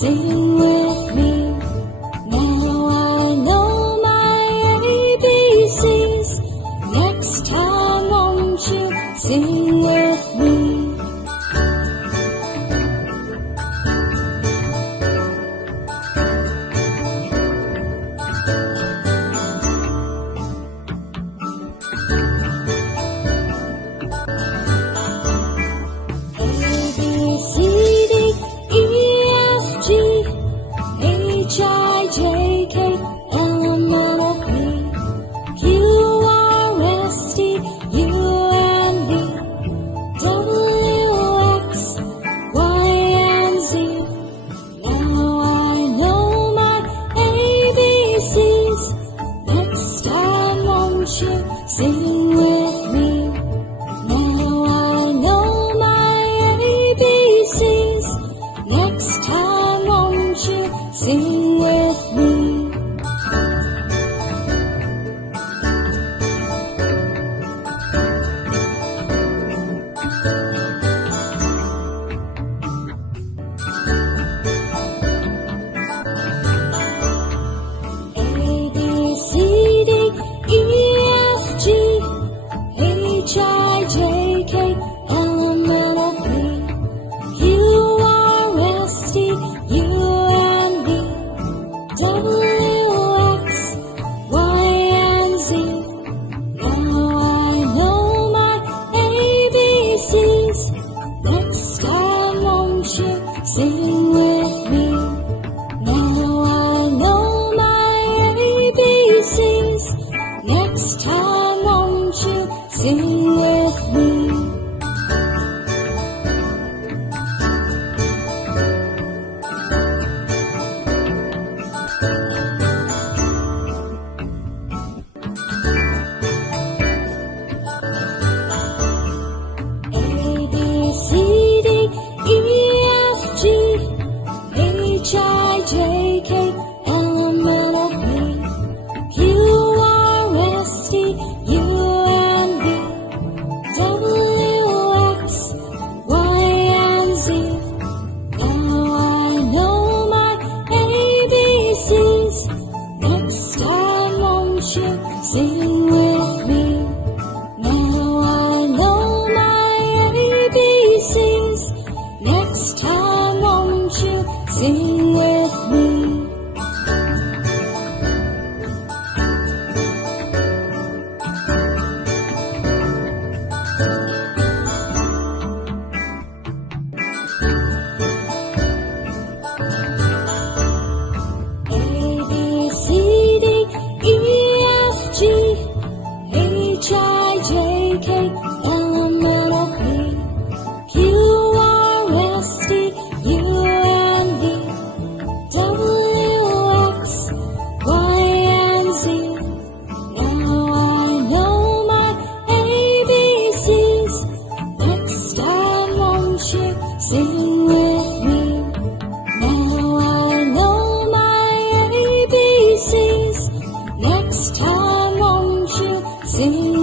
Sing with me. Now I know my ABCs. Next time won't you sing with me? Sing with me. Now I know my ABCs. Next time won't you sing with me? Sing with me. Now I know my ABCs. Next time won't you sing with me? Sing with me. Now I know my ABCs. Next time won't you sing with me? Sing with me. Now I know my ABCs. Next time won't you sing